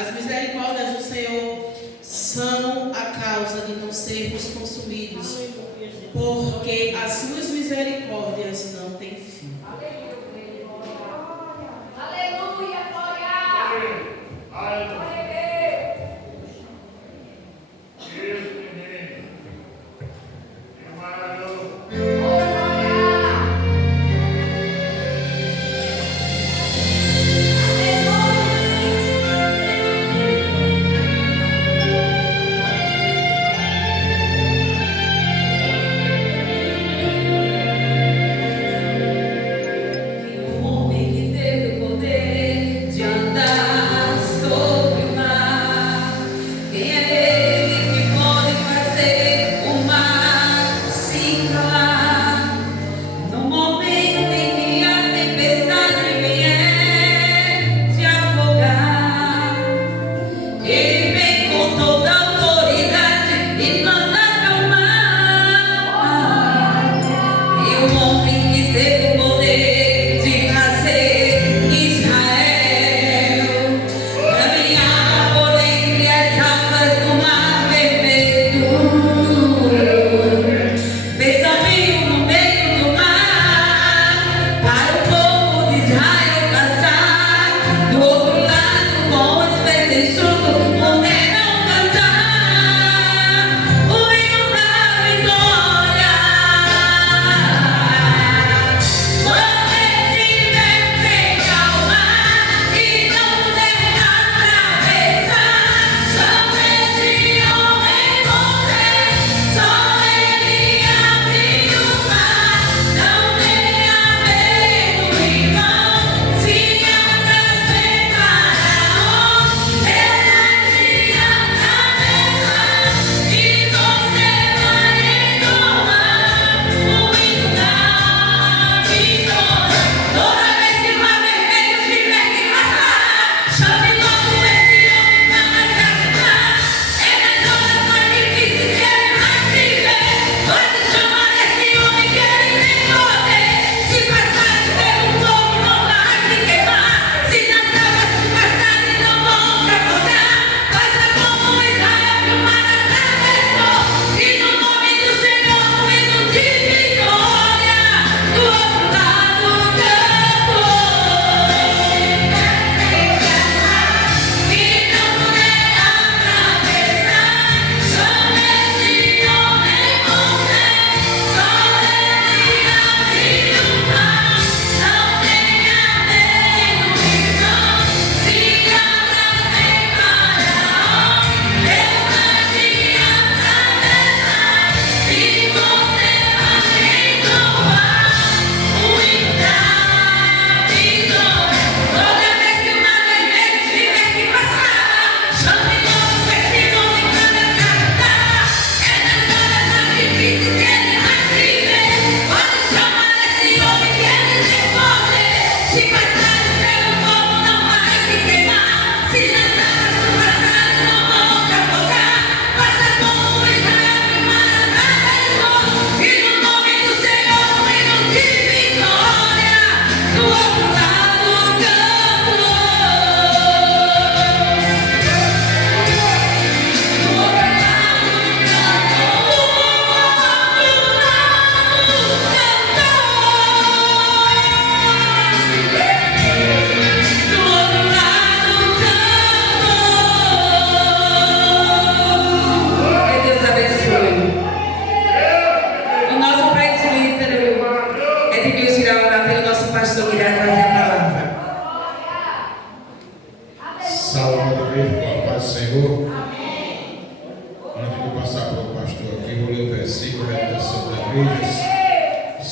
As misericórdias do Senhor são a causa de não sermos consumidos, porque as suas misericórdias não têm fim. Aleluia, glória! Aleluia!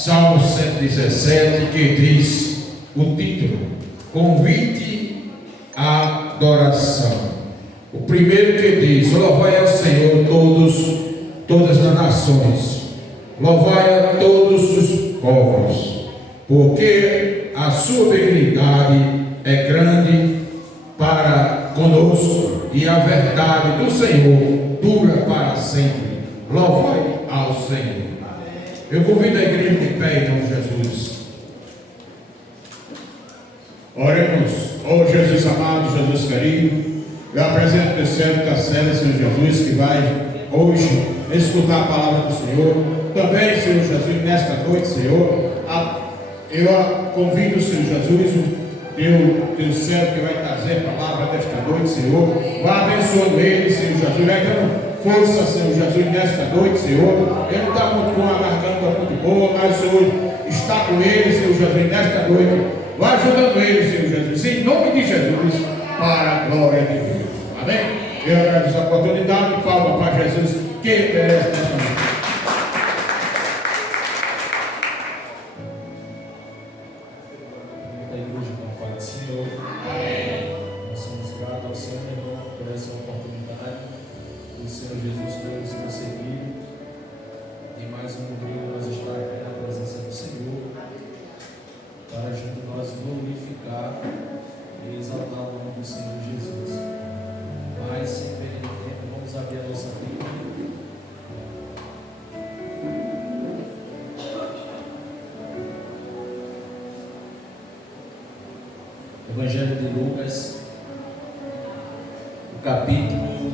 Salmo 117, que diz o título: Convite à adoração. O primeiro que diz: louvai ao Senhor todas as nações, louvai a todos os povos, porque a sua benignidade é grande para conosco, e a verdade do Senhor dura para sempre. Louvai ao Senhor. Eu convido a igreja de pé em nome de Jesus. Oremos. Oh Jesus amado, Jesus querido, Eu apresento o teu servo Cassela, Senhor Jesus, que vai hoje escutar a palavra do Senhor. Também, Senhor Jesus, nesta noite, Senhor, eu convido o Senhor Jesus, o teu servo que vai trazer a palavra desta noite, Senhor. Vai abençoando ele, Senhor Jesus. Vai dando força, Senhor Jesus, nesta noite, Senhor. Ele não está muito com a garganta muito boa, mas o Senhor está com ele, Senhor Jesus, nesta noite. Vai ajudando ele, Senhor Jesus, em nome de Jesus, para a glória de Deus. Amém? Eu agradeço a oportunidade. Palma para Jesus, que merece nesta noite. Da igreja com a paz do Senhor. Nós somos gratos ao Senhor, meu irmão, por essa oportunidade. O Senhor Jesus foi nos conseguir. E mais um domingo nós estar aqui na presença do Senhor, para junto nós glorificar e exaltar o nome do Senhor Jesus. Mas, sem perder tempo, vamos abrir a nossa Bíblia. Evangelho de Lucas, o capítulo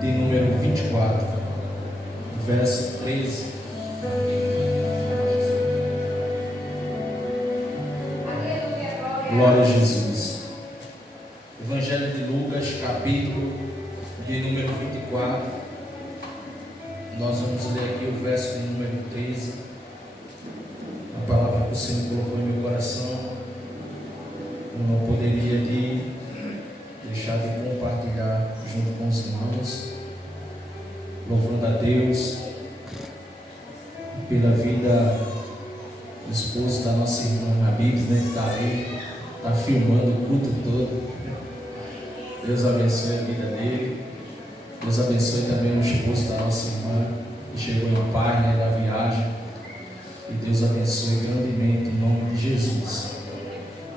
de número 24, verso 13. Glória a Jesus. Evangelho de Lucas, capítulo de número 24. Nós vamos ler aqui o verso de número 13. A palavra que o Senhor colocou em meu coração. Eu não poderia deixar de compartilhar junto com os irmãos, louvando a Deus pela vida do esposo da nossa irmã Habibs, né, que está aí, está filmando o culto todo. Deus abençoe a vida dele. Deus abençoe também o esposo da nossa irmã, que chegou em paz, né, da viagem. E Deus abençoe grandemente em nome de Jesus.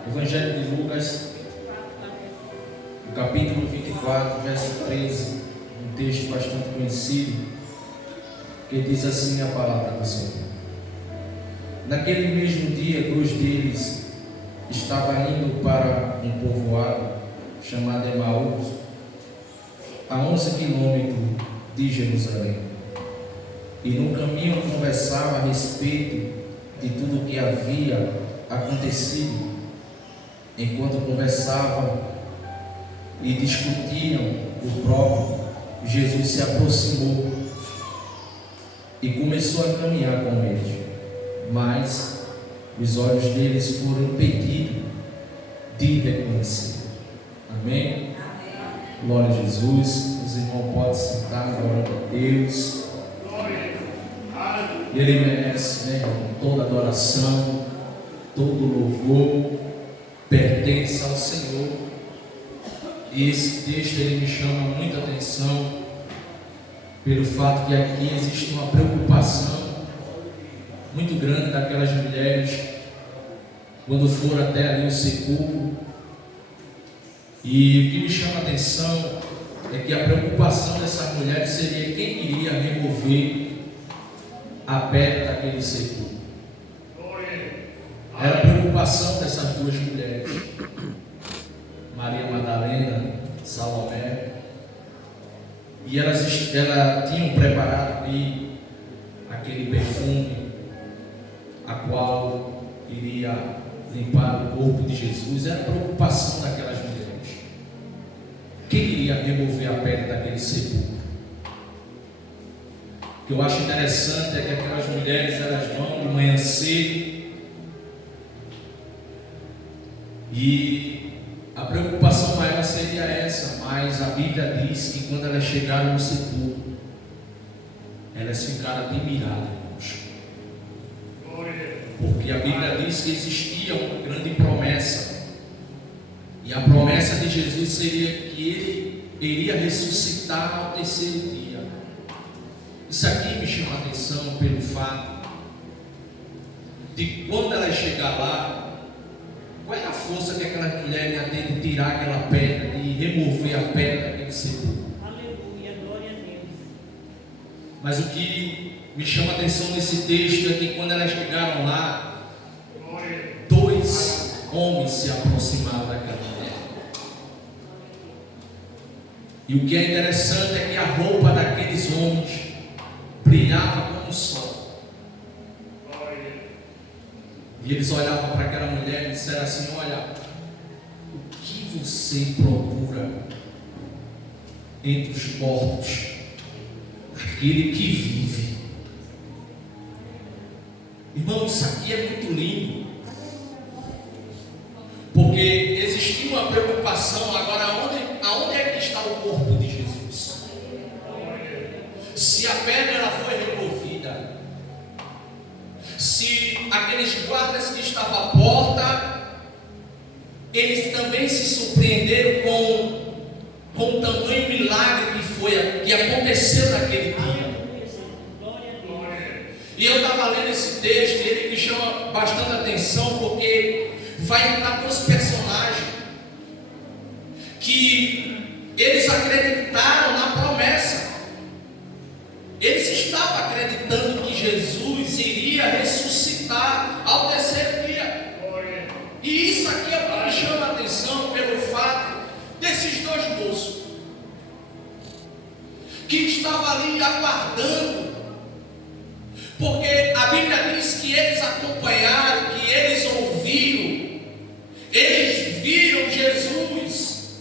Evangelho de Lucas, o capítulo 24, verso 13, um texto bastante conhecido, que diz assim a palavra do Senhor. Naquele mesmo dia, 2 deles estavam indo para um povoado chamado Emaús, a 11 quilômetros de Jerusalém. E no caminho conversavam a respeito de tudo o que havia acontecido. Enquanto conversavam e discutiam o próprio, Jesus se aproximou e começou a caminhar com eles. Mas os olhos deles foram impedidos de reconhecer. Amém? Glória a Jesus. Os irmãos podem sentar, glória a Deus. Ele merece, né, toda adoração, todo louvor pertence ao Senhor. E esse texto ele me chama muita atenção pelo fato que aqui existe uma preocupação muito grande daquelas mulheres quando foram até ali o sepulcro. E o que me chama a atenção é que a preocupação dessas mulheres seria quem iria remover a pedra daquele sepulcro. Era a preocupação dessas duas mulheres, Maria Madalena, Salomé, e elas tinham preparado ali aquele perfume, a qual iria limpar o corpo de Jesus. Era a preocupação daquelas mulheres. Quem iria remover a pedra daquele sepulcro? O que eu acho interessante é que aquelas mulheres elas vão de manhã cedo. E a preocupação maior seria essa, mas a Bíblia diz que quando elas chegaram no sepulcro, elas ficaram admiradas, irmãos. Porque a Bíblia diz que existia uma grande promessa, e a promessa de Jesus seria que ele iria ressuscitar ao terceiro dia. Isso aqui me chama a atenção pelo fato de quando elas chegaram lá, qual era a força que aquela mulher ia ter de tirar aquela pedra, de remover a pedra daquele sepulcro? Aleluia, glória a Deus. Mas o que me chama a atenção nesse texto é que quando elas chegaram lá, 2 homens se aproximaram daquela mulher. E o que é interessante é que a roupa daqueles homens brilhava como o sol. E eles olhavam para aquela mulher e disseram assim: olha, o que você procura entre os mortos? Aquele que vive. Irmão, isso aqui é muito lindo, porque existia uma preocupação. Agora, aonde é que está o corpo de Jesus? Se a pedra ela foi removida, se aqueles guardas que estavam à porta, eles também se surpreenderam com o tamanho milagre que aconteceu naquele dia. E eu estava lendo esse texto e ele me chama bastante atenção, porque vai entrar com os personagens que eles acreditaram na promessa. Eles estavam acreditando que Jesus iria ressuscitar ao terceiro dia. E isso aqui é o que me chama a atenção, pelo fato desses dois moços que estavam ali aguardando, porque a Bíblia diz que eles acompanharam, que eles ouviram, eles viram Jesus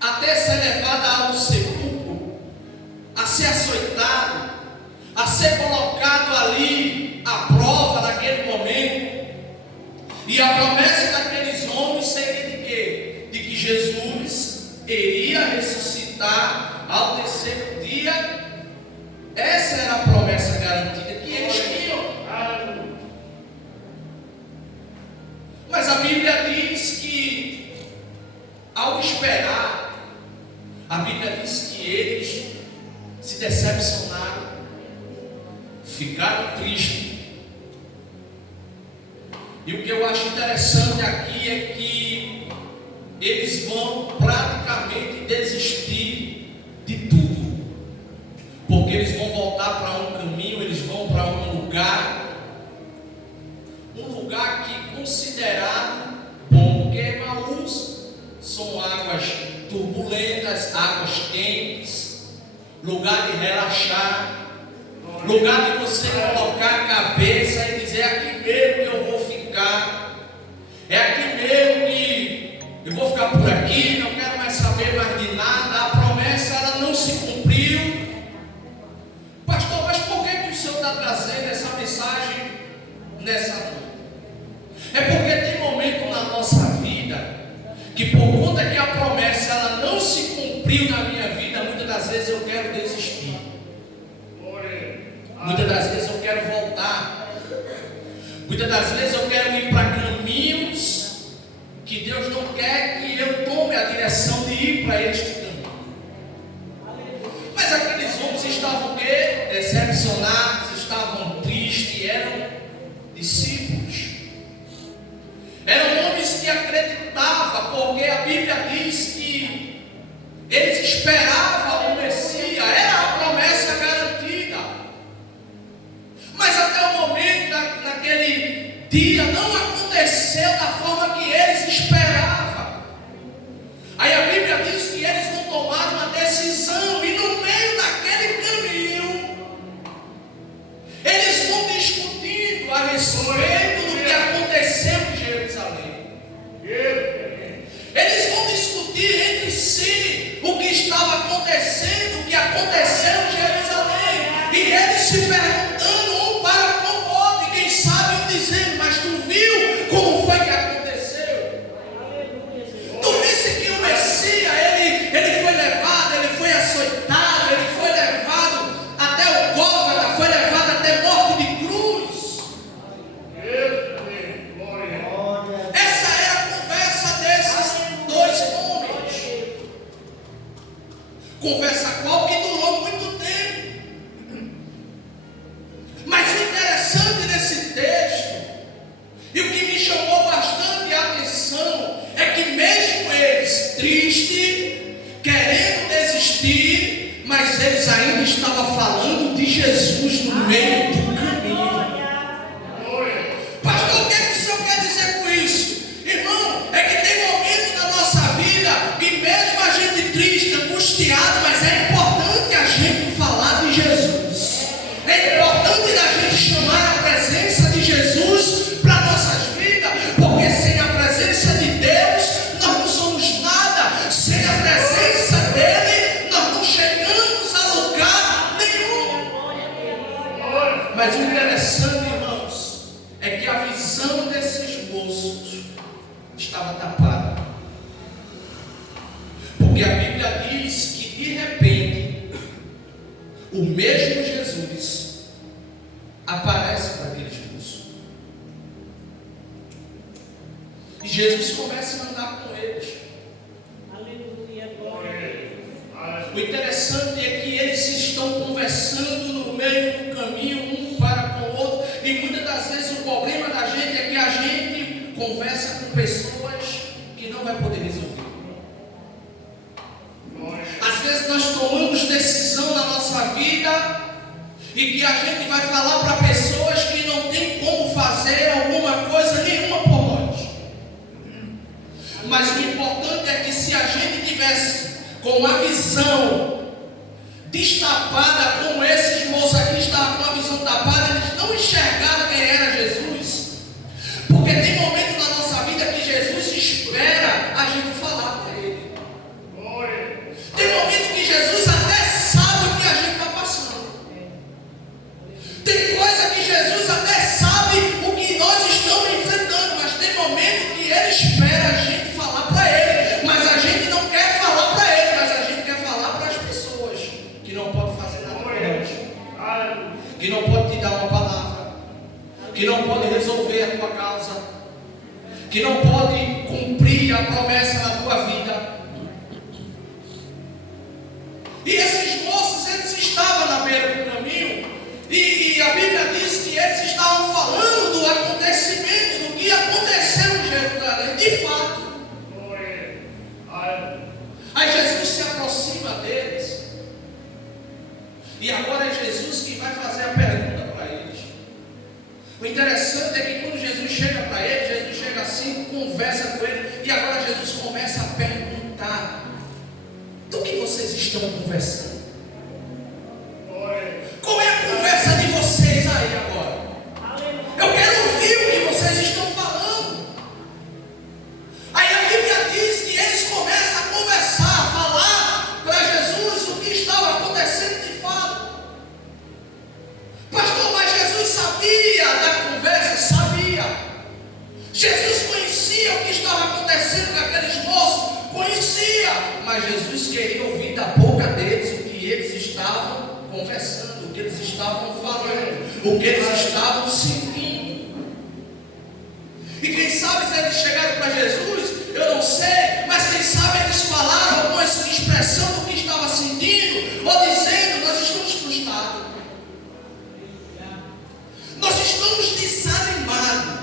até ser levado ao sepulcro, a ser açoitado, a ser colocado ali à prova naquele momento. E a promessa daqueles homens seria de quê? De que Jesus iria ressuscitar ao terceiro dia. Essa era a promessa garantida que eles tinham. Mas a Bíblia diz que, ao esperar, a Bíblia diz que eles se decepcionaram, ficaram tristes. E o que eu acho interessante aqui é que eles vão praticamente desistir de tudo, porque eles vão voltar para um caminho, eles vão para um lugar que considerado bom, porque Emaús são águas turbulentas, águas quentes, lugar de relaxar, lugar de você colocar a cabeça e dizer: é aqui mesmo que eu vou ficar, é aqui mesmo que eu vou ficar por aqui, não quero mais saber mais de nada. A promessa ela não se cumpriu. Pastor, mas por que o Senhor está trazendo essa mensagem nessa noite? É porque tem momento na nossa vida que, por conta que a promessa ela não se cumpriu na minha vida, muitas das vezes eu quero desistir, muitas das vezes eu quero voltar, muitas das vezes eu quero ir para caminhos que Deus não quer que eu tome a direção de ir para este caminho. Mas aqueles homens estavam o quê? Decepcionados, estavam tristes, eram discípulos. Eram homens que acreditavam, porque a Bíblia diz que eles esperavam o Messias, era a promessa garantida. Mas até o momento, naquele dia, não aconteceu da forma que eles esperavam. Aí a Bíblia diz que eles vão tomar uma decisão, e no meio daquele caminho, eles vão discutindo a respeito do que aconteceu em Jerusalém. Eles vão discutir entre si o que estava acontecendo, o que aconteceu em Jerusalém. E eles se perguntando um para com o outro, e quem sabe um dizendo: mas tu viu como foi que aconteceu? Tu viste que o Messias, ele foi levado, ele foi açoitado, ele foi levado até o Gólgota, foi levado até morte de cruz. Essa é a conversa desses dois homens. Conversa qual que durou muito tempo. Mas o interessante desse texto, e o que me chamou bastante a atenção, é que mesmo eles tristes, querendo desistir, mas eles ainda estavam falando de Jesus no meio do caminho. Pastor, o que o senhor quer dizer com isso? Irmão, é que tem momentos na nossa vida que mesmo a gente triste, angustiado, O interessante é que eles estão conversando no meio do caminho, um para com o outro, e muitas das vezes o problema da gente é que a gente conversa com pessoas que não vai poder resolver. Às vezes nós tomamos decisão na nossa vida e que a gente vai falar para pessoas que não tem como fazer alguma coisa nenhuma por nós. Mas o importante é que se a gente tivesse com a visão destapada, como esses moços aqui estavam com a visão tapada, eles não enxergaram quem era Jesus. Porque tem momento na nossa vida que Jesus espera a gente falar para Ele. Tem momento que Jesus até sabe o que a gente está passando. Tem coisa que Jesus até sabe o que nós estamos enfrentando, mas tem momento que Ele espera a gente falar para Ele. Mas a gente não quer falar para Ele, mas a gente quer falar para as pessoas que não podem fazer nada por nós, que não podem te dar uma palavra, que não podem resolver a tua causa, que não podem cumprir a promessa na tua vida. E esses moços, eles estavam na beira do caminho, e a Bíblia diz que eles estavam falando do acontecimento, do que aconteceu em Jerusalém, de fato. Aí Jesus se aproxima deles, e agora é Jesus que vai fazer a pergunta para eles. O interessante é que quando Jesus chega para eles, Jesus chega assim, conversa com ele, e agora Jesus começa a perguntar: do que vocês estão conversando? Qual é a conversa de vocês aí agora? Eu quero ouvir o que vocês estão falando. Aí a Bíblia diz que eles começam a conversar, a falar para Jesus o que estava acontecendo de fato. Pastor, mas Jesus sabia da conversa? Sabia. Jesus conhecia o que estava acontecendo com aqueles moços? Conhecia. Mas Jesus queria ouvir da boca deles o que eles estavam conversando, o que eles estavam falando, o que eles estavam sentindo. E quem sabe se eles chegaram para Jesus, eu não sei, mas quem sabe eles falaram alguma expressão do que estava sentindo, ou dizendo: nós estamos frustrados, nós estamos desanimados,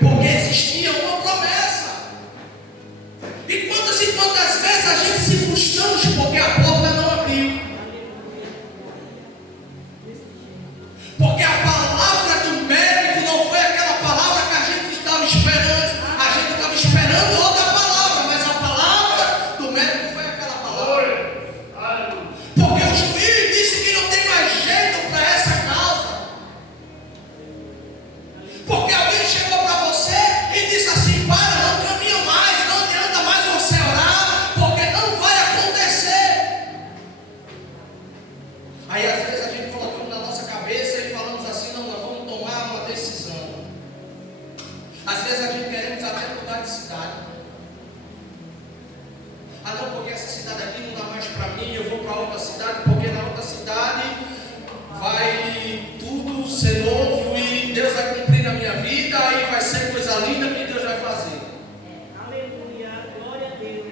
porque existia uma promessa. E quantas vezes a gente se frustramos porque a porta não abriu? Porque a palavra do médico não foi aquela palavra que a gente estava esperando. A gente estava esperando outra palavra, mas a palavra do médico foi aquela palavra. Porque o juiz disse que não tem mais jeito para essa causa. Porque alguém chegou para você e disse assim: para, não caminha mais, não adianta mais você orar, porque não vai acontecer. Aí às vezes a gente colocamos na nossa cabeça e falamos assim: não, nós vamos tomar uma decisão. Às vezes a gente queremos até mudar de cidade. Ah não, porque essa cidade aqui não dá mais para mim, eu vou para outra cidade, porque na outra cidade vai tudo ser novo e Deus vai cumprir na minha vida e vai ser coisa linda que Deus vai fazer. Aleluia, glória a Deus.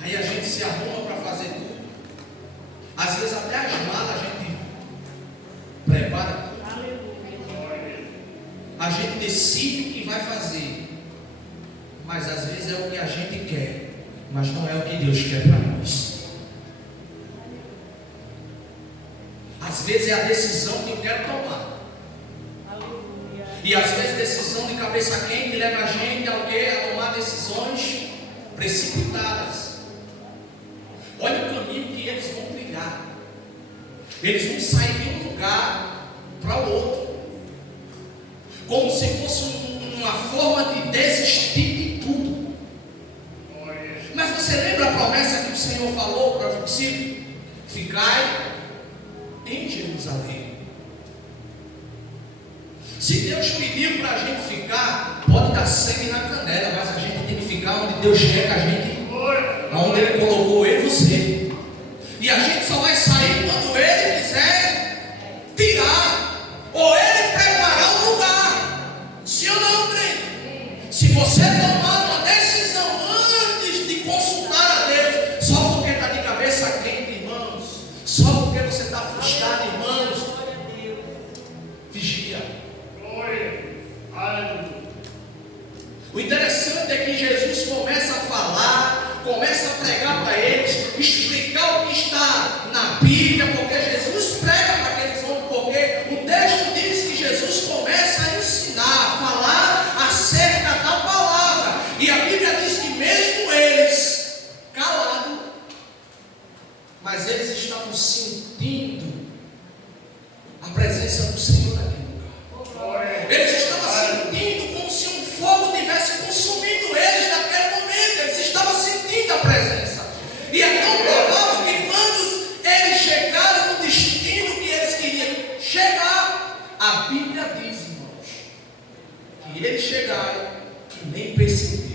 Aí a gente se arruma para fazer tudo. Às vezes até as malas a gente prepara tudo. Aleluia. A gente decide o que vai fazer. Mas às vezes é o que a gente quer, mas não é o que Deus quer para nós. Às vezes é a decisão que eu quero tomar. Aleluia. E às vezes decisão de cabeça quente leva a gente ao quê? A tomar decisões precipitadas. Olha o caminho que eles vão trilhar. Eles vão sair de um lugar para o outro, como se fosse uma forma de desistir de tudo. Mas você lembra a promessa que o Senhor falou para os discípulos? Ficai em Jerusalém. Se Deus pediu para a gente ficar, pode dar sangue na canela, mas a gente tem que ficar onde Deus quer que a gente, onde Ele colocou eu e você. E a gente só vai sair quando Ele quiser tirar, ou Ele preparar o lugar. Se eu não creio, se você tomar uma decisão antes de conseguir interessante é que Jesus começa a falar, começa a pregar para eles, explicar o que está na Bíblia, porque Jesus prega para aqueles homens, porque o texto diz que Jesus começa a ensinar, a falar acerca da palavra. E a Bíblia diz que mesmo eles calados, mas eles estavam sentindo a presença do Senhor naquele lugar. Eles estavam sentindo como se um fogo tivesse consumindo eles naquele momento. Eles estavam sentindo a presença. E é tão provável que quando eles chegaram no destino que eles queriam chegar, a Bíblia diz, irmãos, que eles chegaram e nem perceberam.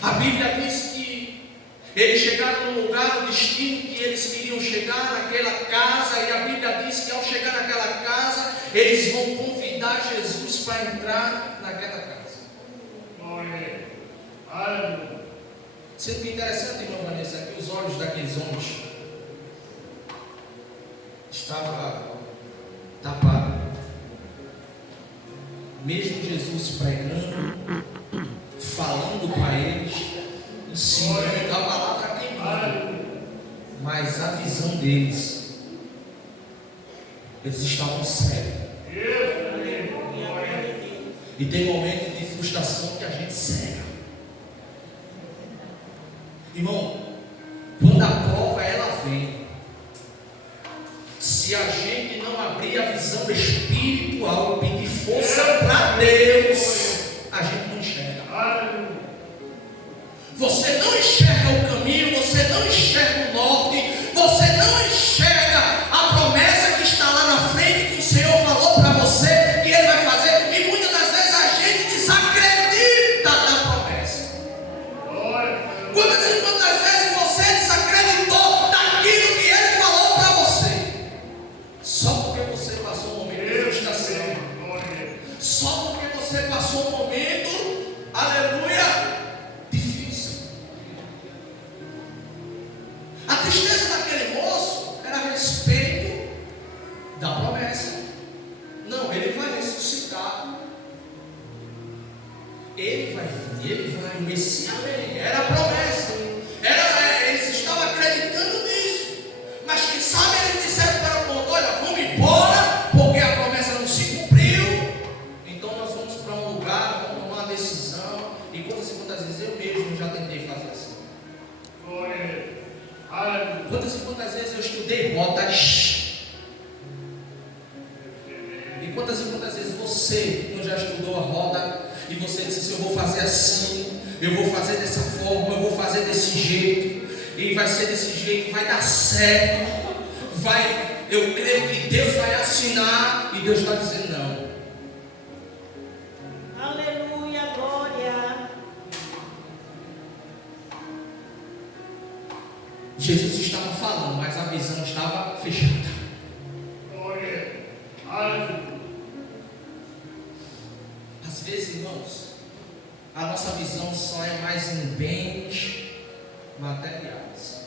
A Bíblia diz que eles chegaram no lugar, no destino que eles queriam chegar, naquela casa, e a Bíblia diz que ao chegar naquela casa, eles vão convidar Jesus para entrar naquela casa. Sendo que interessante, irmã Vanessa, que os olhos daqueles homens estavam tapados. Mesmo Jesus pregando, falando para eles, ensinando a palavra queimando, mas a visão deles, eles estavam cegos. E tem momentos de frustração que a gente cega. Irmão, quando a prova ela vem, se a gente não abrir a visão espiritual, pedir força para Deus, a gente não enxerga. Você não enxerga o caminho, você não enxerga o norte, você não enxerga a promessa que está lá na frente, que o Senhor falou para você, que Ele vai fazer, e muitas das vezes a gente desacredita da promessa. Quantas e quantas vezes você desacreditou daquilo que Ele falou para você, só porque você passou um momento de frustração, só porque você passou um momento, aleluia, difícil. A tristeza daquele moço era a respeito da promessa. Não, ele vai ressuscitar. Ele vai vir, ele vai, o Messias vem. Era a promessa. Eles estavam acreditando nisso. Mas quem sabe eles disseram para o povo: olha, vamos embora, porque a promessa não se cumpriu. Então nós vamos para um lugar, vamos tomar uma decisão. E quantas vezes eu mesmo já tentei fazer assim. Quantas vezes eu estudei rotas. E quantas vezes você não já estudou a roda e você disse assim: eu vou fazer assim, eu vou fazer dessa forma, eu vou fazer desse jeito, e vai ser desse jeito, vai dar certo, eu creio que Deus vai assinar, e Deus está dizendo não. Aleluia, glória. Jesus estava falando, mas a visão estava fechada. Às vezes, irmãos, a nossa visão só é mais em bens materiais.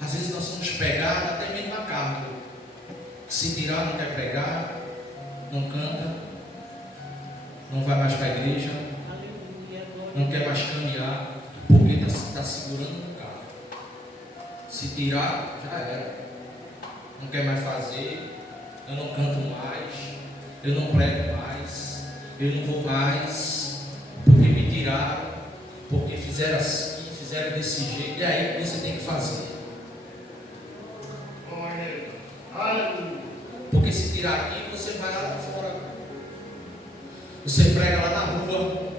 Às vezes nós somos pegados até mesmo na carne. Se tirar, não quer pregar, não canta, não vai mais para a igreja, Aleluia, glória. não quer mais caminhar, porque está segurando no carro. Se tirar, já era. Não quer mais fazer, eu não canto mais, eu não prego mais, eu não vou mais, porque me tiraram, porque fizeram assim, fizeram desse jeito, e aí você tem que fazer. Porque se tirar aqui, você vai lá fora. Você prega lá na rua,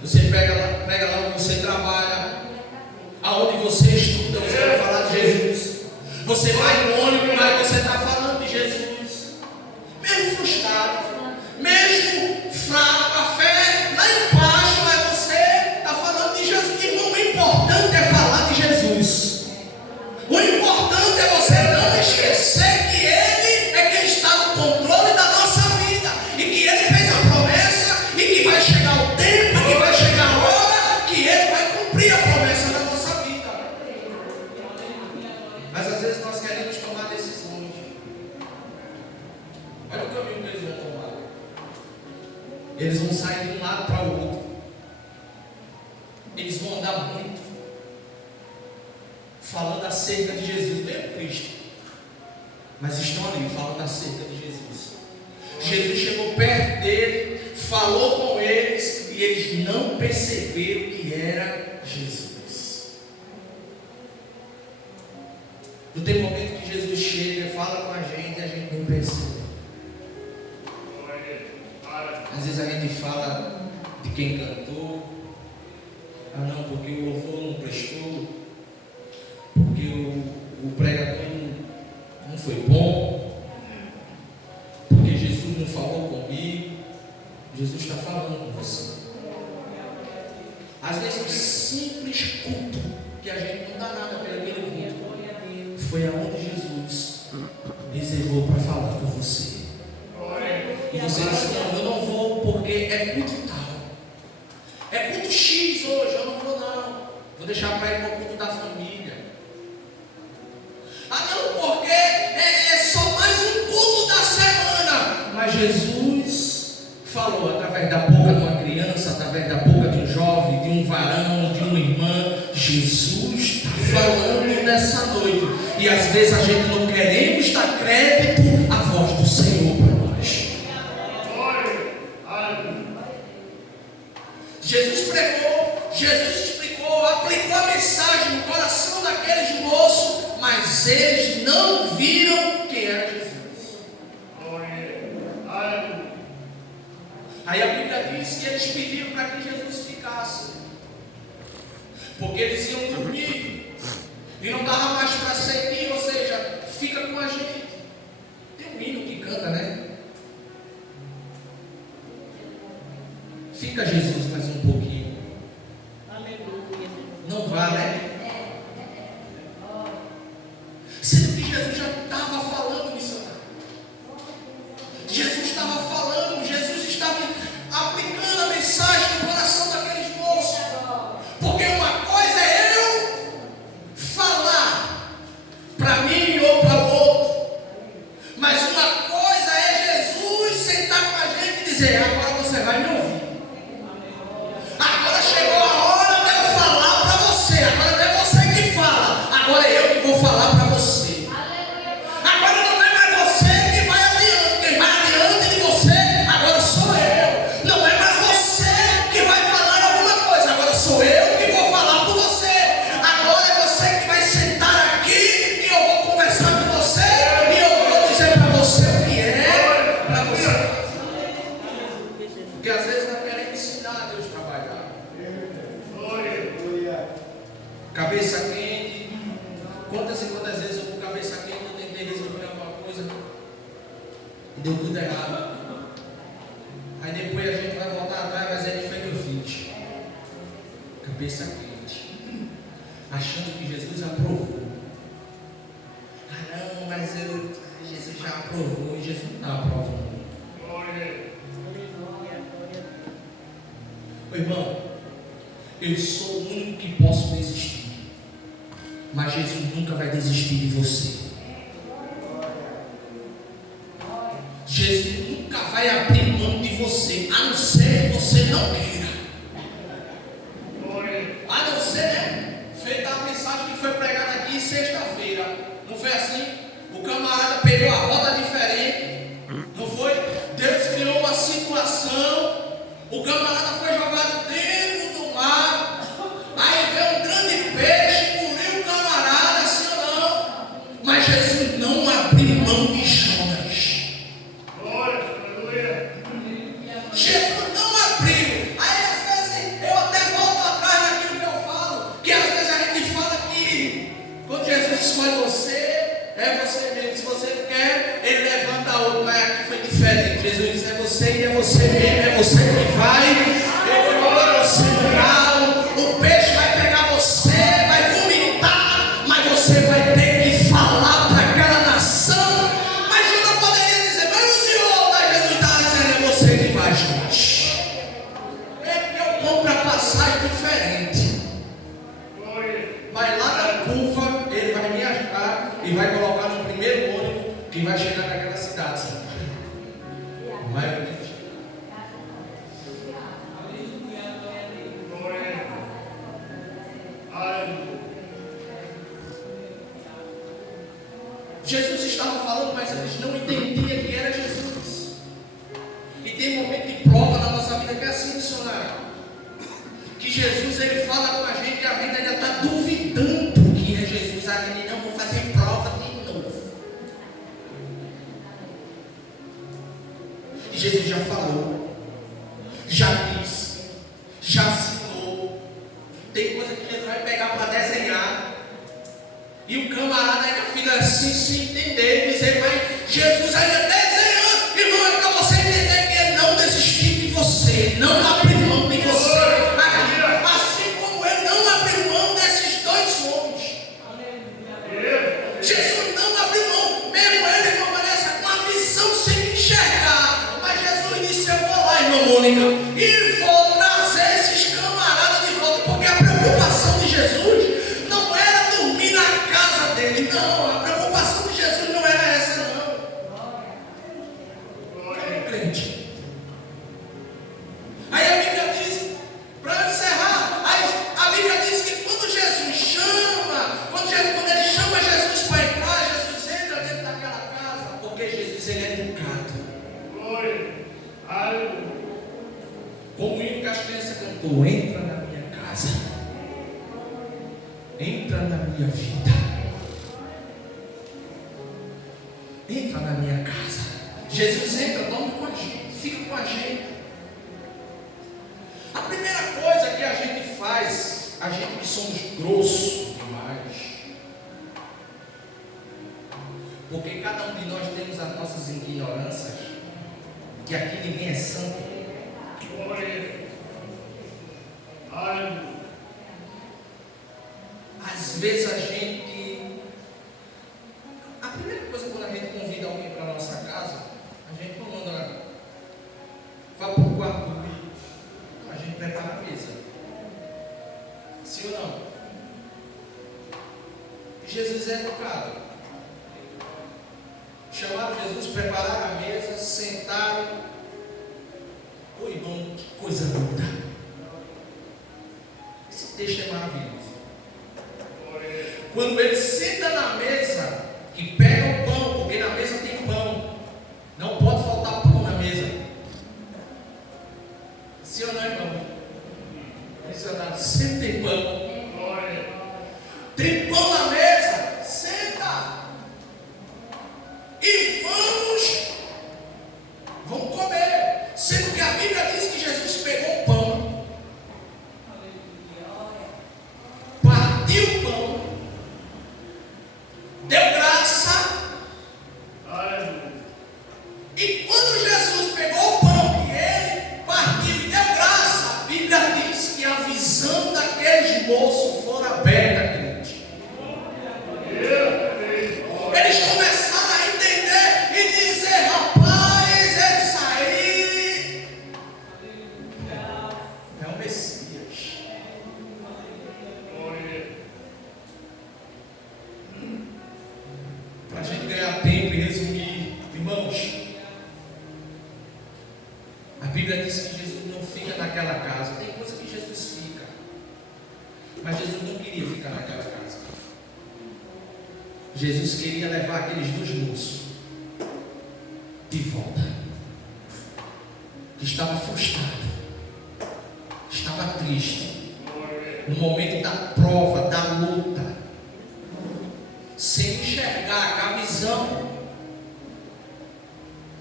você prega lá onde você trabalha, aonde você estuda, você vai falar de Jesus. Você vai no ônibus, mas você está falando de Jesus. Mesmo frustrado, mesmo fraco, a fé lá embaixo, mas você está falando de Jesus. Irmão, o importante é falar de Jesus. O importante é você não esquecer que Ele é quem está no controle da nossa vida, e que Ele fez a promessa, e que vai chegar o tempo, que vai chegar a hora que Ele vai cumprir a promessa da nossa vida. Mas às vezes nós queremos tomar Eles vão sair de um lado para o outro. Eles vão andar muito, falando acerca de Jesus, mesmo Cristo. Mas estão ali falando acerca de Jesus. Jesus chegou perto dele, falou com eles, e eles não perceberam que era Jesus. No tem momento que Jesus chega, fala com a gente, e a gente não percebe. Às vezes a gente fala de quem cantou. Ah não, porque o louvor não prestou, porque o pregador não foi bom, porque Jesus não falou comigo. Jesus está falando com você. Às vezes um simples culto, que a gente não dá nada pelo aquele culto, foi aonde Jesus reservou para falar com você. E você disse, não, eu não vou porque é culto tal. É culto X hoje, eu não vou não. Vou deixar para ir para o culto da família. Ah não, porque é só mais um culto da semana. Mas Jesus falou através da boca de uma criança, através da boca de um jovem, de um varão, de uma irmã. Jesus está falando nessa noite. E às vezes a gente não queremos dar crédito à voz do Senhor para nós. Jesus pregou, Jesus explicou, aplicou a mensagem no coração daqueles moços, mas eles não viram quem era Jesus. Aí a Bíblia diz que eles pediram para que Jesus ficasse, porque eles iam dormir e não dava mais para seguir, ou seja, fica com a gente. Tem um hino que canta, né? Fica Jesus mais um pouquinho. Aleluia. Não vá, né? Sendo que Jesus já estava falando, missionário. Jesus estava falando, Jesus estava aplicando a mensagem no coração daqueles moços. Porque uma coisa é eu falar para mim ou para o outro, mas uma coisa é Jesus sentar com a gente e dizer, agora você vai me ouvir. Agora chegou a hora de eu falar para você. Agora não é você que fala, agora é eu que vou falar para você. Agora não é mais você que vai adiante. Quem vai adiante de você agora sou eu. Não é mais você que vai falar alguma coisa, agora sou eu que vou falar por você. Agora é você que vai sentar aqui e eu vou conversar com você e eu vou dizer para você o que é para você. Porque às vezes não querem ensinar a Deus a trabalhar. Cabeça quente. Quantas e quantas vezes eu com cabeça quente eu tentei resolver alguma coisa e deu tudo errado. Aí depois a gente vai voltar atrás, mas é foi que eu fiz. Cabeça quente. Achando que Jesus aprovou. Ah não, mas Jesus já aprovou e Jesus não está aprovando. Meu irmão, eu sou o único que posso desistir, mas Jesus nunca vai desistir de você. Jesus nunca vai abrir mão de você, a não ser que você não queira. A não ser, né? Feita a mensagem que foi pregada aqui sexta-feira. Não foi assim? O camarada pegou a rota diferente. Não foi? Deus criou uma situação. O camarada foi jogado dentro do mar. Aí veio um grande peixe, engoliu o camarada, assim ou não. Mas Jesus não abriu mão de Jonas. Jesus não abriu. Aí às vezes eu até volto atrás naquilo que eu falo. Que às vezes a gente fala que quando Jesus escolhe você, é você mesmo. Se você não quer, ele levanta outro. Mas aqui foi diferente. Jesus diz, é você e é você mesmo. É você que vai. Eu vou colocar você no galo. O peixe vai pegar você, vai vomitar. Mas você vai ter que falar para aquela nação. Mas eu não poderia dizer, mas o Senhor, mas Jesus está dizendo, é você que vai, gente. É que eu compro a passagem diferente. Vai lá na curva, ele vai me ajudar e vai colocar no primeiro ônibus que vai chegar naquela cidade. Mas Jesus estava falando, mas eles não entendiam que era Jesus. E tem um momento de prova na nossa vida que é assim, missionário. Que Jesus ele fala com a gente e a gente ainda está duvidando que é Jesus. A gente não vou fazer prova de novo. E Jesus já falou, já disse, já assinou. Tem coisa que Jesus vai pegar para desenhar. E o camarada ainda fica assim, sem entender, dizer, mas Jesus ainda desenhando. Irmão, é para você entender que ele não desistiu de você, não abriu mão de você. Assim como ele não abriu mão desses dois homens. Jesus não abriu mão, mesmo ele permanece com a visão sem enxergar. Mas Jesus disse, eu vou lá, irmã Mônica, e vou trazer esses camaradas de volta, porque a preocupação de Jesus não era dormir na casa dele, não, a preocupação de Jesus não era essa, não. Crente. Aí a Bíblia diz, para encerrar, a Bíblia diz que quando Jesus chama, quando ele chama Jesus para entrar, Jesus entra dentro daquela casa, porque Jesus ele é educado. Como o hino que as crianças cantou, entra na minha casa, entra na minha vida, entra na minha casa. Jesus entra, dorme com a gente, fica com a gente. A primeira coisa que a gente faz, a gente que somos grossos demais, porque cada um de nós temos as nossas ignorâncias, que aqui ninguém é santo. Às vezes a gente, a primeira coisa quando a gente convida alguém para a nossa casa, a gente não manda, vá para o quarto dormir, a gente prepara a mesa. Sim ou não? Jesus é educado. Chamaram Jesus, prepararam a mesa, sentaram. Ô irmão, que coisa linda. Esse texto é maravilhoso. Quando ele senta na mesa, que pega o pão, porque na mesa tem pão, não pode faltar pão na mesa. Sim ou não, irmão? Missionário, sempre tem pão. Tem pão na mesa, senta. E vamos comer. Sendo que a Bíblia diz que Jesus pegou o pão, partiu o pão, deu graça. E quando Jesus pegou o pão e ele partiu e deu graça, a Bíblia diz que a visão daqueles moços foi aberta, crente. Eles começaram a entender e dizer, rapaz, esse aí é o Messias. Para a gente ganhar tempo e resumir, irmãos, a Bíblia diz que Jesus não fica naquela casa. Tem coisa que Jesus fica, mas Jesus não queria ficar naquela casa. Jesus queria levar aqueles dois moços de volta, que estava frustrado, estava triste, no momento da prova, da luta, sem enxergar a visão,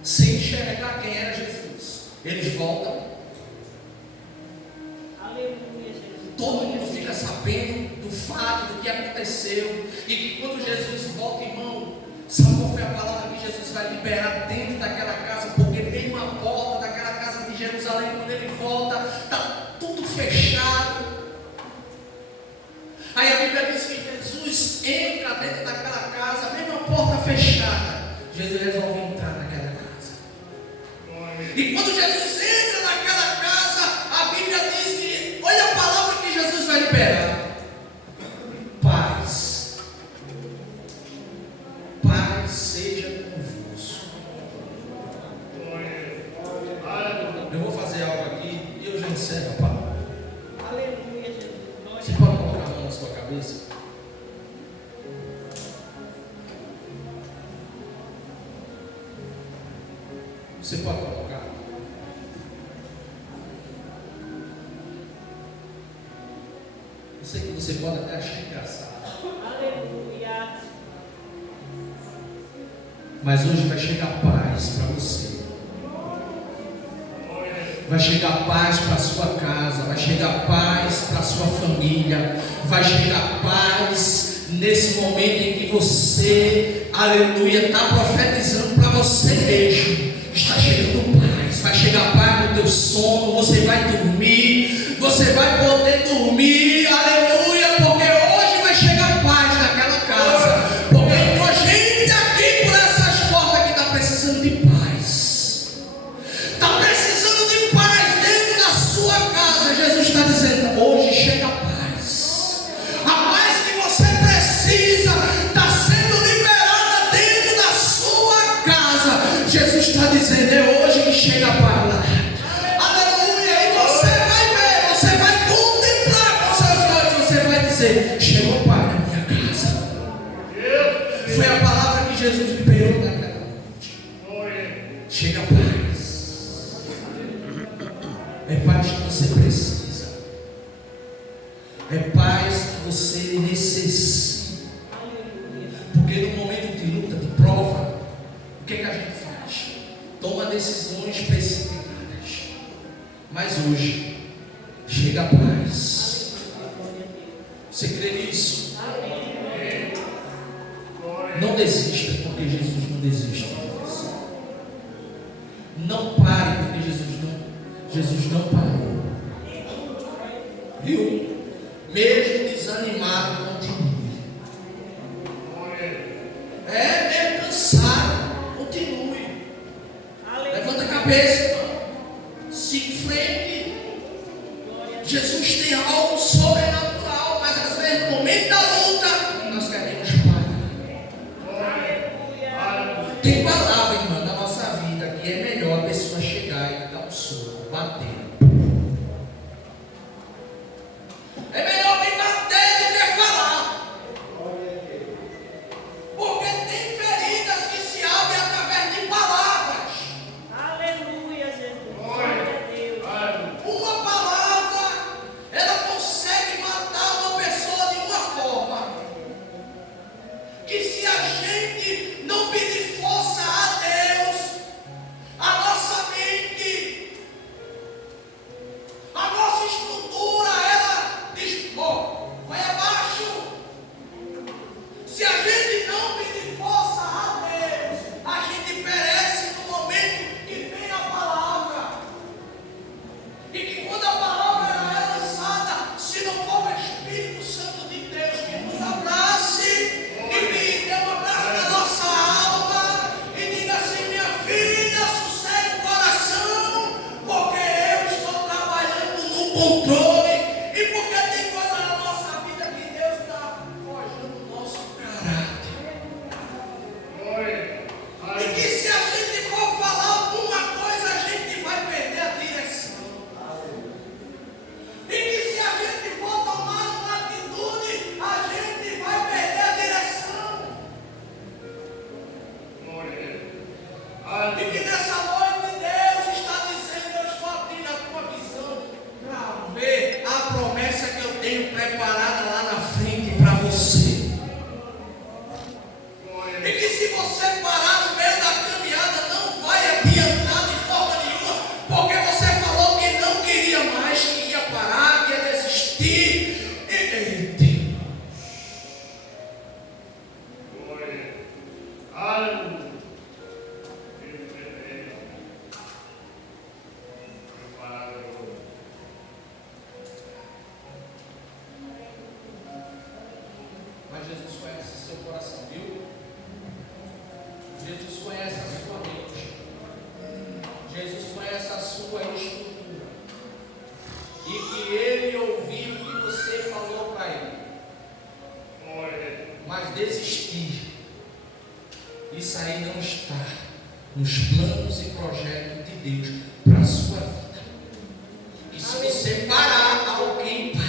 sem enxergar quem era Jesus. Eles voltam, Aleluia, Jesus. todo mundo fica sabendo do fato, do que aconteceu, e que quando Jesus volta, irmão, sabe qual foi a palavra que Jesus vai liberar dentro daquela casa? Porque mesmo a porta daquela casa de Jerusalém, quando ele volta, está tudo fechado. Aí a Bíblia diz que Jesus entra dentro daquela casa, mesmo a porta fechada, Jesus resolve entrar naquela casa. E quando Jesus entra naquela casa, a Bíblia diz que, olha a palavra que Jesus vai liberar: paz. Paz seja convosco. Eu vou fazer algo aqui e eu já encerro a palavra. Aleluia, Jesus. Glória Você pode colocar a mão na sua cabeça? Você pode colocar? Eu sei que você pode até achar engraçado. Aleluia. Mas hoje vai chegar paz para você. Vai chegar paz para a sua casa, vai chegar paz para a sua família, vai chegar paz nesse momento em que você, aleluia, está profetizando para você mesmo. Está chegando paz, vai chegar paz no teu sono, você vai dormir, você vai poder dormir, aleluia, porque hoje vai chegar paz naquela casa, porque entrou gente aqui por essas portas que está precisando de paz, está precisando de paz dentro da sua casa. Jesus está dizendo, hoje chega paz, a paz que você precisa está sendo liberada dentro da sua casa. Jesus está dizendo, é hoje que chega a paz lá. Aleluia. E você vai ver, você vai contemplar com seus olhos, você vai dizer, chegou paz na minha casa. Foi a palavra que Jesus liberou naquela noite. Chega paz. É paz que você precisa. É paz que você necessita. Porque no momento de luta, de prova, o que a gente faz? Toma decisões precipitadas. Mas hoje chega a paz. Você crê nisso? Não desista, porque Jesus não desiste de você. Não pare, porque Jesus não parou. Viu? Mesmo desanimado, continue. Mesmo cansado, continue. Levanta a cabeça, irmão. Se enfrente. Jesus tem algo sobrenatural, mas às vezes no momento da luta nós queremos parar. Tem palavra, irmã, na nossa vida que é melhor a pessoa chegar e dar um soco, bater. É melhor vir bater do que falar. Porque tem feridas que se abrem através de palavras. Aleluia, Jesus. Glória a Deus. Uma palavra, ela consegue matar uma pessoa de uma forma que, se a gente não pedir força a Deus, a nossa mente, a nossa estrutura, ela diz, vai abaixo. Se a gente não pedir força a Deus, a gente perece no momento que vem a palavra. E que quando a palavra é lançada, se não for o Espírito Santo de Deus que nos abrace, que me dê um abraço na nossa alma e diga assim, minha filha, sossegue o coração, porque eu estou trabalhando no controle e porque tem coisa na nossa vida que Deus está forjando o nosso caráter. E que se a gente for falar alguma coisa, a gente vai perder a direção. E que se a gente for tomar uma atitude, a gente vai perder a direção. E que nessa noite Deus está dizendo, eu estou abrindo a tua visão para ver a promessa que eu tenho preparada lá na frente para você. E que se você parar no meio da caminhada, não vai adiantar de forma nenhuma, porque você falou que não queria mais, que ia parar, que ia desistir. E Deus. Mas Jesus conhece seu coração, viu? Jesus conhece a sua mente. Jesus conhece a sua estrutura. E que Ele ouviu o que você falou para Ele. Mas desistir, isso aí não está nos planos e projetos de Deus para a sua vida. E se você parar, alguém para.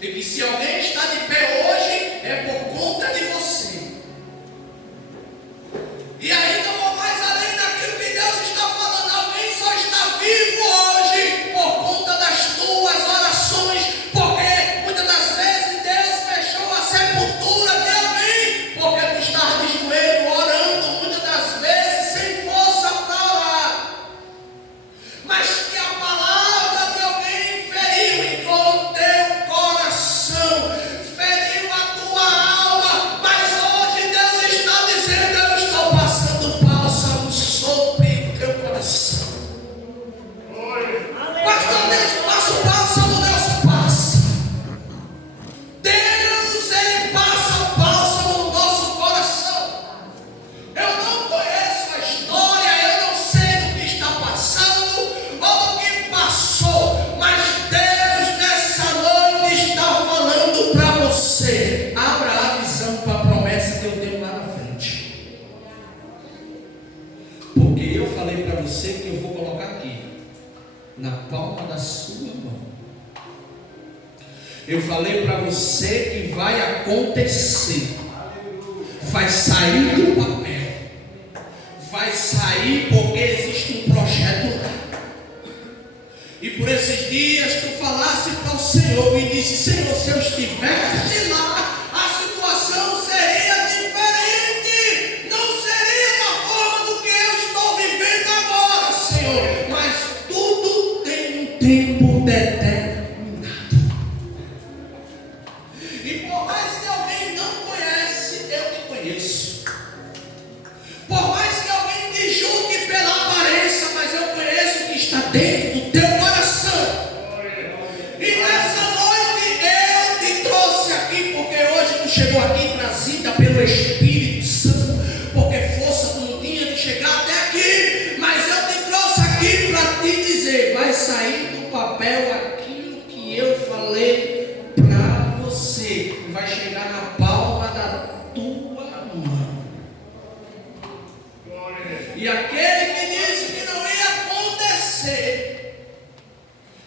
E que se alguém está de pé hoje, é por conta de você. E ainda vou mais além daquilo que eu vou colocar aqui, na palma da sua mão. Eu falei para você que vai acontecer, vai sair do papel, vai sair porque existe um projeto lá. E por esses dias tu falasse para o Senhor e disse: Senhor, se eu estivesse lá, a situação seria diferente, não seria da forma do que eu estou vivendo agora, Senhor. Mas tudo tem um tempo determinado. E por mais que alguém não conhece, eu te conheço. Por mais que alguém te julgue pela aparência, mas eu conheço o que está dentro do teu coração. E nessa noite eu te trouxe aqui, porque hoje tu chegou aqui trazida pelo Espírito Santo, porque força tu não tinha de chegar até aqui, mas eu te trouxe aqui para te dizer: vai sair do papel aquilo que eu falei para você, vai chegar na palma da tua mão. E aquele que disse que não ia acontecer,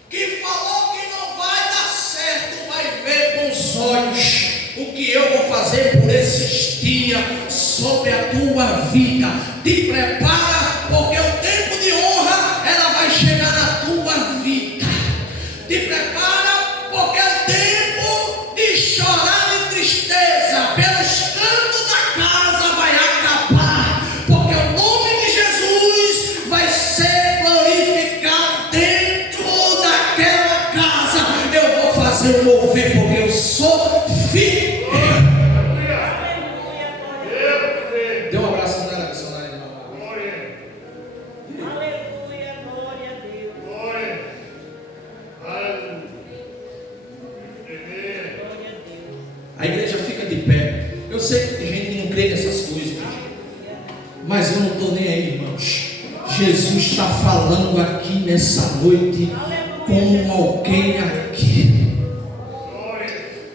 que falou que não vai dar certo, vai ver com os olhos o que eu vou fazer por esses dias sobre a tua vida. Te prepara, porque o tempo de honra ela vai chegar na tua vida. Te prepara, porque o tempo de chorar de tristeza pelos cantos da casa vai acabar, porque o nome de Jesus vai ser glorificado dentro daquela casa. Eu vou fazer o mover, porque eu sou filho. Dê um abraço nela, missionária. Aleluia, glória a Deus. Glória a Deus. A igreja fica de pé. Eu sei que tem gente que não crê nessas coisas, mas eu não estou nem aí, irmãos. Jesus está falando aqui nessa noite com alguém aqui.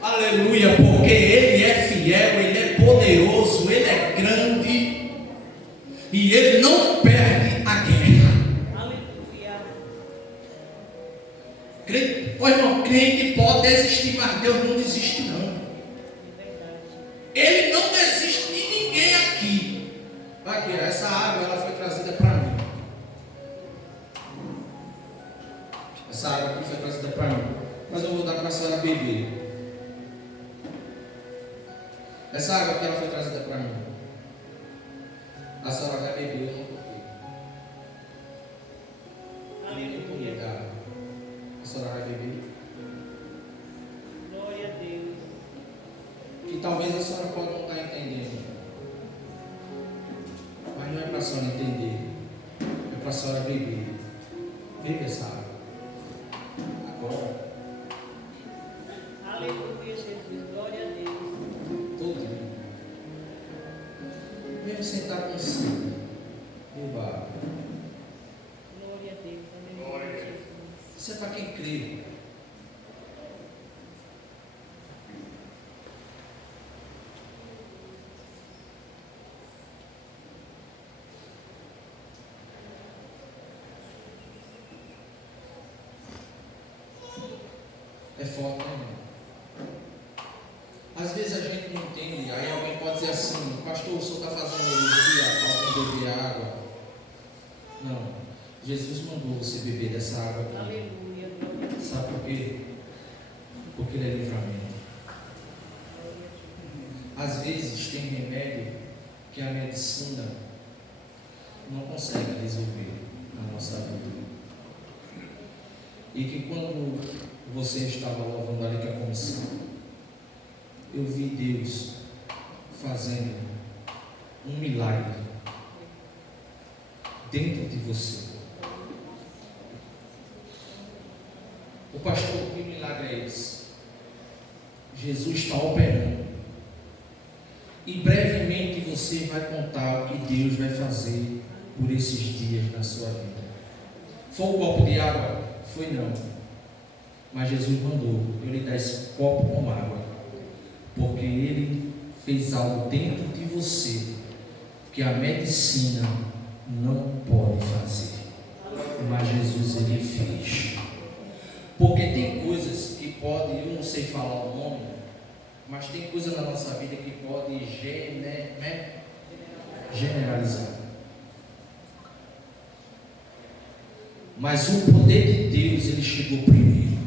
Aleluia, porque Ele é fiel, Ele é poderoso, Ele é grande e Ele não perde a guerra. Aleluia. Ô irmão, crente pode desistir, mas Deus não desiste não. Ele não desiste de ninguém aqui. Aqui, essa água ela foi trazida para mim. Essa água aqui foi trazida para mim. Mas eu vou dar para a senhora beber. Essa água aqui ela foi trazida para mim. A senhora vai beber, eu não toquei. Aleluia. A senhora vai beber. Glória a Deus. Que talvez a senhora pode não estar entendendo. Mas não é para a senhora entender. É para a senhora beber. Bebe essa água. Agora. Aleluia, Jesus. Glória a Deus. Todo dia. Mesmo sentar com sede. Beba água. Glória a Deus. Aleluia, Jesus. Isso é para quem crê. É forte, né, irmão? Às vezes a gente não entende, aí alguém pode dizer assim: pastor, o senhor está fazendo heresia ao beber água. Não, Jesus mandou você beber dessa água aqui. Aleluia, glória a Deus. Sabe por quê? Porque ele é livramento. Às vezes tem remédio que a medicina não consegue resolver na nossa vida. E que quando você estava louvando ali com a comissão, eu vi Deus fazendo um milagre dentro de você. O pastor, que milagre é esse? Jesus está operando. E brevemente você vai contar o que Deus vai fazer por esses dias na sua vida. Foi um copo de água? Foi não. Mas Jesus mandou eu lhe dar esse copo com água, porque Ele fez algo dentro de você que a medicina não pode fazer. mas Jesus ele fez. Porque tem coisas que podem, eu não sei falar o nome, mas tem coisa na nossa vida que pode generalizar. Mas o poder de Deus, ele chegou primeiro.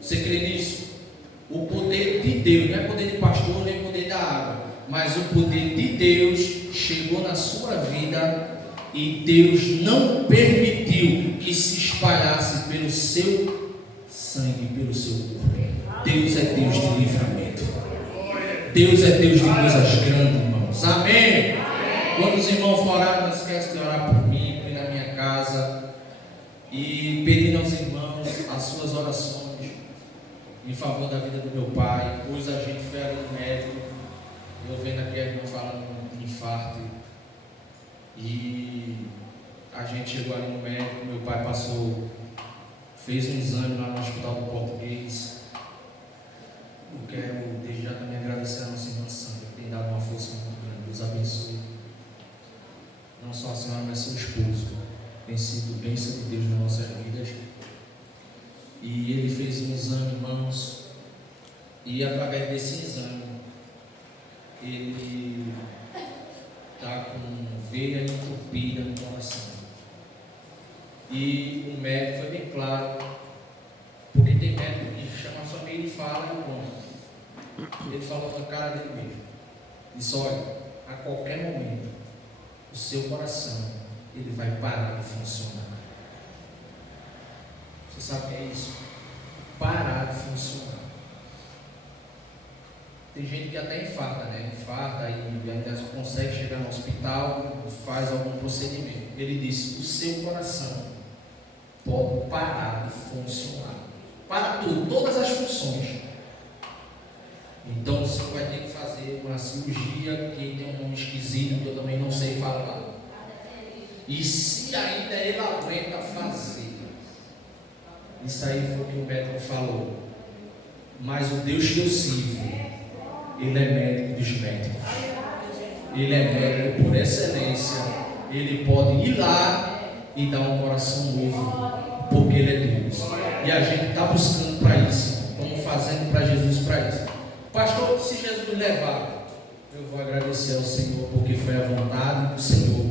Você crê nisso? O poder de Deus, não é poder de pastor, nem poder da água, mas o poder de Deus chegou na sua vida e Deus não permitiu que se espalhasse pelo seu sangue, pelo seu corpo. Deus é Deus de livramento. Deus é Deus de coisas grandes, irmãos. Amém? Quando os irmãos for orar, não esquece de orar por mim, por na minha casa, e pedindo aos irmãos as suas orações em favor da vida do meu pai. Hoje a gente foi ali no médico, eu vendo aqui a irmã falando de infarto, e a gente chegou ali no médico, meu pai fez um exame lá no Hospital do Português. Eu quero desde já também agradecer a nossa irmã Sandra, que tem dado uma força muito grande. Deus abençoe. Não só a senhora, mas seu esposo. Tem sido bênção de Deus nas nossas vidas. E ele fez um exame, irmãos, e através desse exame, ele está com veia entupida no coração. E o médico foi bem claro, porque tem médico que chama a família e fala e conta. Ele falou na cara dele mesmo. Disse: olha, a qualquer momento, o seu coração, ele vai parar de funcionar. Você sabe o que é isso? Parar de funcionar. Tem gente que até infarta, né? Infarta e ainda consegue chegar no hospital, faz algum procedimento. Ele disse: o seu coração pode parar de funcionar. Para tudo, todas as funções. Então você vai ter que fazer uma cirurgia que tem um nome esquisito que eu também não sei falar. E se ainda ele aguenta fazer, isso aí foi o que o médico falou. Mas o Deus que eu sirvo, ele é médico dos médicos. Ele é médico por excelência. Ele pode ir lá e dar um coração novo, porque ele é Deus. E a gente está buscando para isso. Estamos fazendo para Jesus para isso. Pastor, se Jesus me levar, eu vou agradecer ao Senhor, porque foi a vontade do Senhor.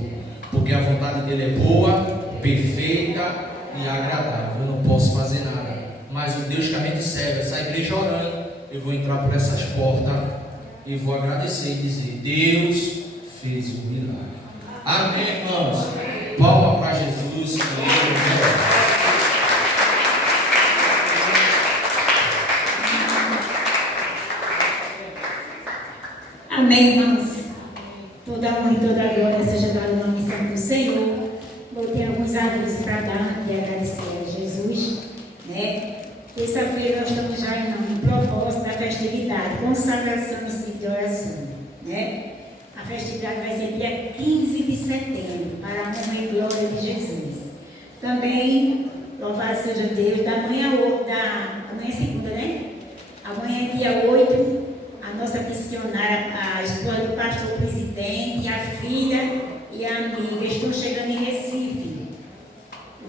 Porque a vontade dele é boa, perfeita e agradável. Eu não posso fazer nada. Mas o Deus que a gente serve, essa igreja orando, eu vou entrar por essas portas e vou agradecer e dizer: Deus fez um milagre. Amém, irmãos? Palma para Jesus. Amém, irmãos? Toda honra e toda glória seja dada no nome santo do Senhor. Eu tenho alguns avisos para dar e agradecer a Jesus, né? Terça-feira nós estamos já em propósito da festividade, consagração e sítio de oração, né? A festividade vai ser dia 15 de setembro, para a honra e glória de Jesus. Também, louvado seja Deus, amanhã é segunda, né? Amanhã é dia 8, a nossa missionária, a esposa do pastor presidente, a filha e a amiga estão chegando em Recife.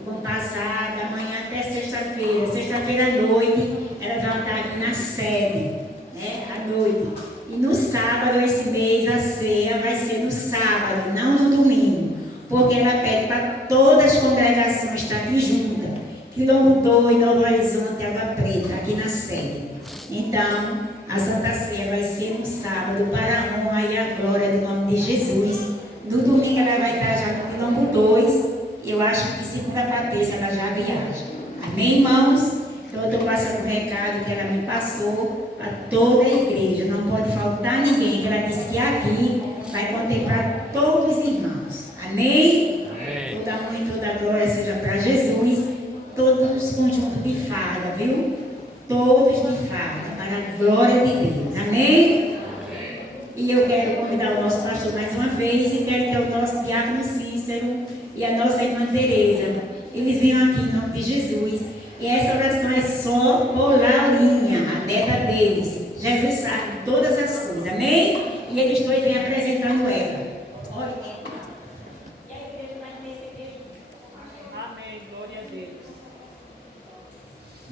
Vão passar da manhã até sexta-feira. Sexta-feira à noite, elas vão estar aqui na sede, né? À noite. E no sábado, esse mês, a ceia vai ser no sábado, não no domingo. Porque ela pede para todas as congregações estarem juntas. Quilombo 2, Novo Horizonte, Água Preta, aqui na sede. Então, a Santa Ceia vai ser no sábado, para a honra e a glória do nome de Jesus. No domingo, ela vai estar já no Quilombo 2. Eu acho que segunda para terça ela já viaja. Amém, irmãos? Então eu estou passando um recado que ela me passou para toda a igreja. Não pode faltar ninguém, que ela disse que aqui vai contemplar todos os irmãos. Amém? Amém. Toda honra e toda glória seja para Jesus. Todos os conjuntos de farda, viu? Todos de farda, para a glória de Deus. Amém? E eu quero convidar o nosso pastor mais uma vez e quero que o nosso diácono Cícero e a nossa irmã Tereza, eles venham aqui em nome de Jesus. E essa oração é só por a linha, a meta deles. Jesus sabe todas as coisas, amém? E eles dois vêm apresentando ela. Olha, e a igreja vai receber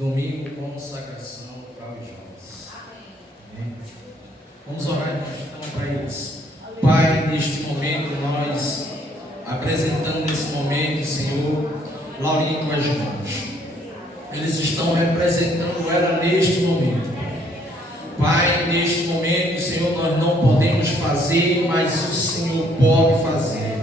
domingo, consagração para os jovens. Amém? Vamos orar então para isso. Pai, neste momento nós apresentando nesse momento, Senhor, Laurinha com as mãos. Eles estão representando ela neste momento. Pai, neste momento, Senhor, nós não podemos fazer, mas o Senhor pode fazer.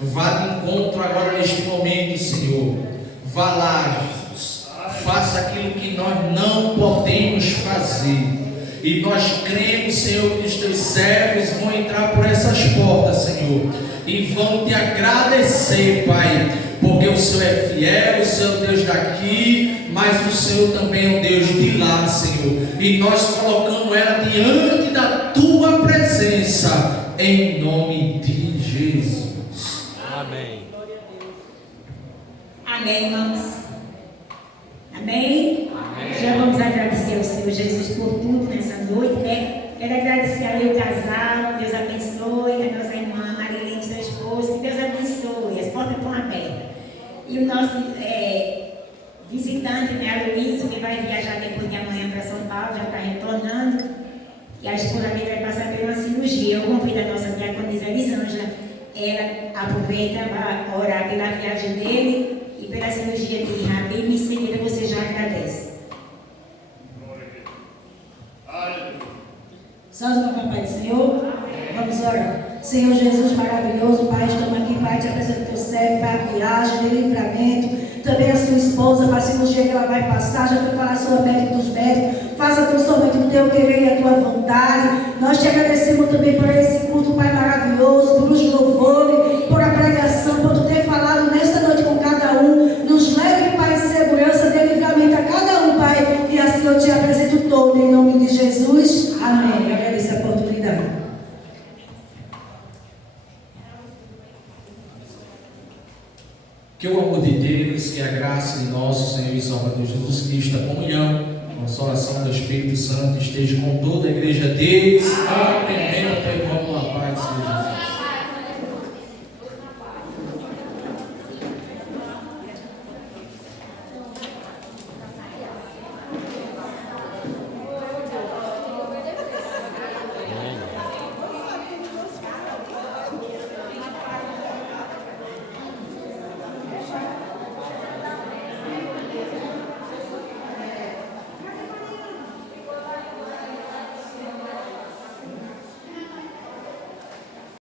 Vá de encontro agora neste momento, Senhor. Vá lá, Jesus. Faça aquilo que nós não podemos fazer. E nós cremos, Senhor, que os teus servos vão entrar por essas portas, Senhor, e vão te agradecer, Pai, porque o Senhor é fiel, o Senhor é o Deus daqui, mas o Senhor também é o Deus de lá, Senhor. E nós colocamos ela diante da tua presença, em nome de Jesus. Amém. Amém, irmãos. Amém? Já vamos agradecer ao Senhor Jesus por tudo nessa noite, né? Quero agradecer a meu casal, Deus abençoe, a nossa irmã Marilene, sua esposa, que Deus abençoe, as portas estão abertas. E o nosso visitante, né, Aloysio, que vai viajar depois de amanhã para São Paulo, já está retornando, e a esposa dele vai passar por uma cirurgia. Eu convido a nossa diaconisa Elisângela, ela aproveita para orar pela viagem dele e pela cirurgia de Rabi, e em seguida você já agradece. Santo no Papai do Senhor, vamos orar. Senhor Jesus maravilhoso, Pai, estamos aqui, Pai, te apresento teu servo para a viagem, de livramento, também a sua esposa, para a cirurgia que ela vai passar, já foi falar sua médico dos médicos, faça tão somente o teu querer e a tua vontade. Nós te agradecemos também por esse culto, Pai, maravilhoso, por os louvores, por a pregação, por tu ter falado nesta noite com cada um. Nos leve, Pai, em segurança, dê livramento a cada um, Pai, e assim eu te apresento todo, em nome de Jesus. Amém. Eu agradeço a oportunidade. Que o amor de Deus, que a graça de nosso Senhor e Salvador Jesus Cristo, a comunhão, a consolação do Espírito Santo esteja com toda a igreja deles. Amém. Vamos à paz, Senhor Jesus.